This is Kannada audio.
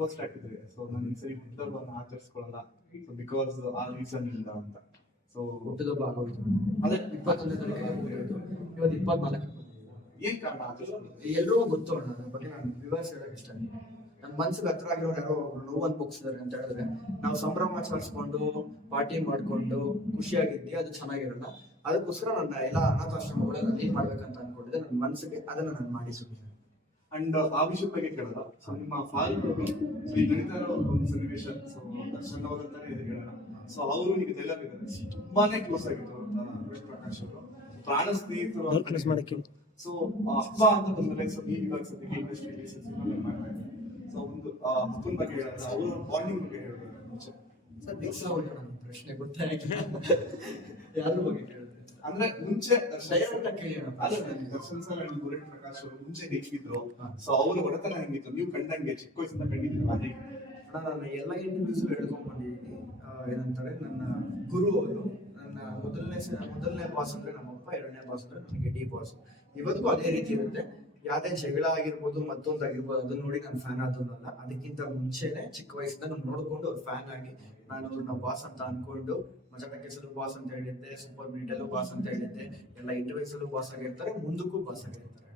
ಪೋಸ್ಟ್ ಹಾಕಿದ್ರಿ ಸೊ ನಾನು ಈ ಸರಿ ಹುಟ್ಟದಬ್ಬನ ಆಚರಿಸ್ಕೊಳ್ಳಲ್ಲ. ಸೊ ಬಿಕಾಸ್ ಆ ರೀಸನ್ ಇಂದ ಅಂತ. ಸೊ ಹುಟ್ಟಿದಬ್ಬ ಆಗೋಯ್ತು ಅದೇ ಇಪ್ಪತ್ತೊಂದನೇ ತಾರೀಕು ಮುಗಿಯೋದು ಇವತ್ತು ಇಪ್ಪತ್ನಾಲ್ಕು ಏನ್ ಕಾರಣ ಎಲ್ರಿಗೂ ಗೊತ್ತು ಅಣ್ಣ ಅದ್ರ ಬಗ್ಗೆ ನಾನು ವಿವರಿಸಿ ಹೇಳಕ್ ಇಷ್ಟ ನಮ್ಮ ಮನ್ಸಿಗೆ ಹತ್ರ ಆಗಿರೋ ಯಾರೋ ನೋವು ಇದ್ದಾರೆ ಅಂತ ಹೇಳಿದ್ರೆ ನಾವು ಸಂಭ್ರಮಾಚರಿಸ್ಕೊಂಡು ಪಾರ್ಟಿ ಮಾಡ್ಕೊಂಡು ಖುಷಿಯಾಗಿದ್ದೆ ಅದು ಚೆನ್ನಾಗಿರಲ್ಲ. ಅದಕ್ಕೋಸ್ಕರ ನನ್ನ ಎಲ್ಲ ಅನಾಥಾಶ್ರಮಗಳು ಏನ್ ಮಾಡ್ಬೇಕಂತ ಅನ್ಕೊಂಡಿದ್ದೆ. ನನ್ನ ಮನ್ಸಿಗೆ ಅದನ್ನ ನಾನು ಮಾಡಿ ಸುಮ್ಮನೆ ಅಂಡ್ ಆ ವಿಷಯದ ಬಗ್ಗೆ ಕೇಳಲ್ಲ ಸೊ ನಿಮ್ಮ ಫಾದರ್ ಸೊ ಶ್ರೀ ನಡೀತಾ ಇರೋ ಒಂದು ಸನ್ನಿವೇಶ ಸೊ ದರ್ಶನ್ ಅವರಂತಾನೆ ಇದು ಹೇಳೋಣ. ಸೊ ಅವರು ಈಗ ಜೈಲಲ್ಲಿದ್ದಾರೆ ತುಂಬಾನೇ ಕ್ಲೋಸ್ ಆಗಿತ್ತು ಅಂತ ರೋಹಿತ್ ಪ್ರಕಾಶ್ ಅವರು. ಪ್ರಾಣ ಸ್ನೇಹಿತರು ಅವ್ರು. ಸೊ ಅಪ್ಪ ಅಂತ ಬಂದ್ರೆ ಸೊ ಈ ಇವಾಗ ಸದ್ಯಕ್ಕೆ ಇಂಡಸ್ಟ್ರಿ ಸೊ ಒಂದು ಆ, ಅಪ್ಪನ ಬಗ್ಗೆ ಹೇಳೋಣ ಅವರ ಬಾಂಡಿಂಗ್ ಬಗ್ಗೆ ಹೇಳೋಣ ಮುಂಚೆ. ಸರ್ ದಿವಸ ಪ್ರಶ್ನೆ ಗೊತ್ತಾಗಿಲ್ಲ ಯಾರ ಬಗ್ಗೆ ಅಂದ್ರೆ ಮುಂಚೆ Darshan sir and Bullet Prakash ಅವರು ಮುಂಚೆ ಹೇಗಿದ್ರು ಸೊ ಅವ್ರ ಒಡೆತನ ಹೆಂಗಿತ್ತು? ನೀವು ಕಂಡಂಗೆ ಚಿಕ್ಕ ವಯಸ್ಸಿಂದ ಕಂಡಿದ್ದೀರಾ? ಹೇಗೆ ನಾನು ಎಲ್ಲ ಇಂಟರ್ವ್ಯೂಸ್ ಹೇಳ್ಕೊಂಡ್ ಬಂದಿದ್ದೀನಿ. ಏನಂತಾರೆ ನನ್ನ ಗುರು ಅವರು ನನ್ನ ಮೊದಲನೇ ಮೊದಲನೇ ಬಾಸ್ ಅಂದ್ರೆ ನಮ್ಮಪ್ಪ ಎರಡನೇ ಬಾಸ್ ಅಂದ್ರೆ ನನಗೆ ಡಿ ಬಾಸ್ ಇವತ್ತಿಗೂ ಅದೇ ರೀತಿ ಇರುತ್ತೆ. ಯಾವ್ದೇ ಜಗಳ ಆಗಿರ್ಬೋದು ಮತ್ತೊಂದು ಆಗಿರ್ಬೋದು, ಅದನ್ನ ನೋಡಿ ನಾನು ಫ್ಯಾನ್ ಆದವನಲ್ಲ. ಅದಕ್ಕಿಂತ ಮುಂಚೆನೆ ಚಿಕ್ಕ ವಯಸ್ಸಿಂದ ನಾನು ನೋಡ್ಕೊಂಡು ಅವ್ರು ಫ್ಯಾನ್ ಆಗಿ ನಾನು ಅವ್ರನ್ನ ಬಾಸ್ ಅಂತ ಅನ್ಕೊಂಡು, ಮಜಾ ಟಕೆಸಲ್ಲೂ ಬಾಸ್ ಅಂತ ಹೇಳಿದ್ದೆ ಸೂಪರ್ ಮೀಟಲ್ಲೂ ಬಾಸ್ ಅಂತ ಹೇಳಿದ್ದೆ, ಎಲ್ಲ ಇಂಟರ್ವ್ಯೂಸಲ್ಲೂ ಬಾಸ್ ಆಗಿರ್ತಾರೆ, ಮುಂದಕ್ಕೂ ಬಾಸ್ ಆಗಿರ್ತಾರೆ.